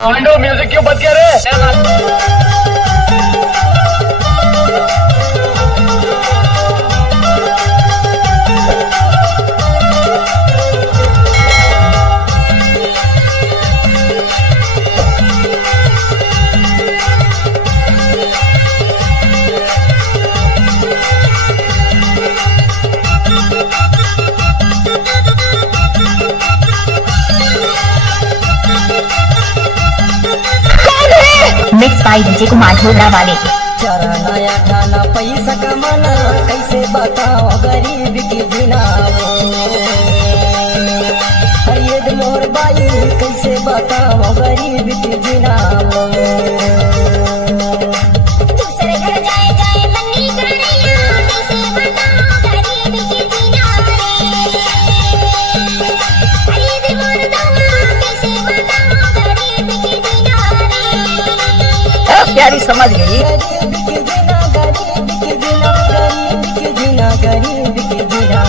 Pando music क्यों बच गया रे? मिक्स बाय डीजे कुमार ढोलना वाले। चरनाया खाना पैसा कमाना कैसे बताओ गरीब की जिनाओ। ये मोर बाई कैसे बताओ गरीब की जिनाओ। दूसरे घर जाए जाए मन्नी करिया कैसे बताओ गरीब की जिनारे। ये मोर दवा कैसे बताओ गरीब की जिनारे। प्यारी समझ गई। गरीब की जिना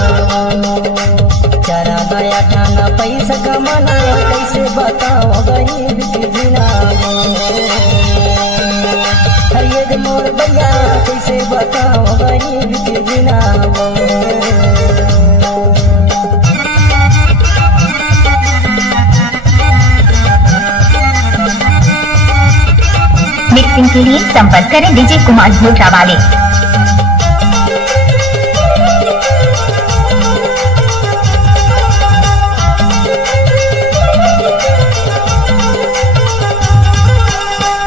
चरा दया खाना पैसा कमाना कैसे बताओ गरीब की जिना। हरिये मोर भैया कैसे बताओ गरीब की जिना। मिक्सिंग के लिए संपर्क करें डीजे कुमार ढोलना वाले।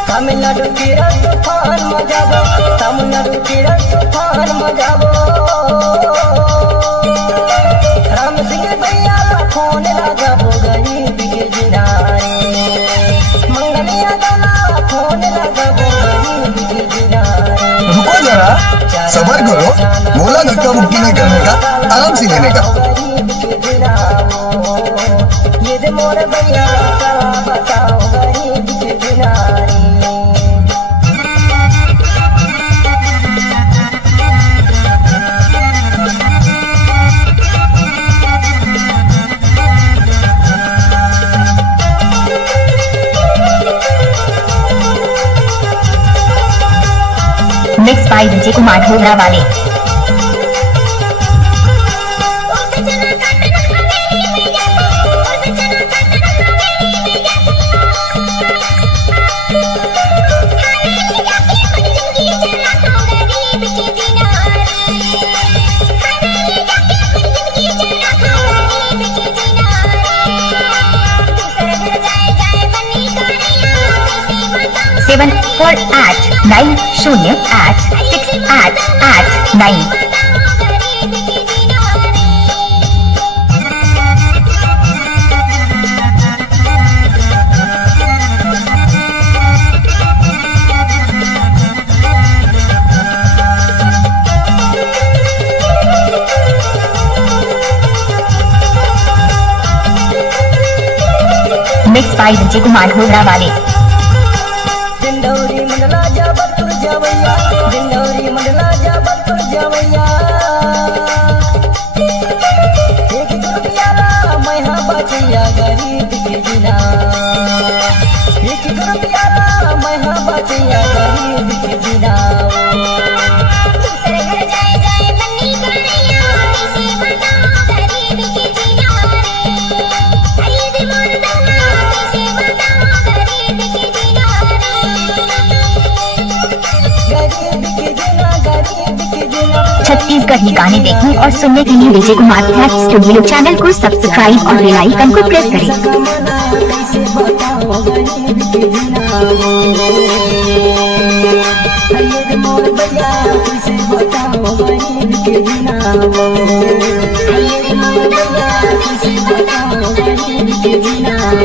तमिलनाडु की तूफान मजाबो, तमिलनाडु की तूफान मजाबो। राम सिंह भैया का फोन लगाबो गरीब के जिनारे। मंगलिया दाना फोन लगाबो गरीब के जिनारे। रुको जरा, सबर करो, बोला धक्का मुक्की नहीं करने का, आराम से लेने का। गरीब के जिनारो ये मोर भैया का बताओ गरीब के जिनारे। मिक्स बाय डीजे कुमार ढोलना वाले। सेवन 4890868889। मिक्स बाय डीजे कुमार ढोलना वाले। दिंडौरी मंडला जाबतुर जवैया, दिंडौरी मंडला जाबतुर जवैया। एक रुपया ला मैं बचिया गरीब की जिना। एक रुपया ला मैं बचिया गरीब की जिना। दूसरे घर जाए जाए मन्नी करिया कैसे बताओ गरीब की जिनारे। ये मोर दवा कैसे बताओ गरीब की जिनारे। गरीब की जिना, गरीब की जिना। छत्तीसगढ़ी गाने देखने और सुनने के लिए डीजे कुमार स्टूडियो चैनल को सब्सक्राइब और बेल आइकन को प्रेस करें। कैसे बताओ गरीब की जिनाओ। हरिये मोर भैया कैसे बताओ गरीब की जिनाओ। हरिये मोर भैया कैसे बताओ गरीब की जिनाओ।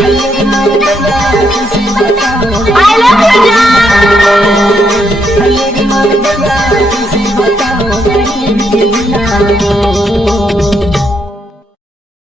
हरिये मोर भैया कैसे बताओ। I love you हरिये मोर भैया कैसे बताओ गरीब की जिनाओ।